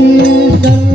Krishna.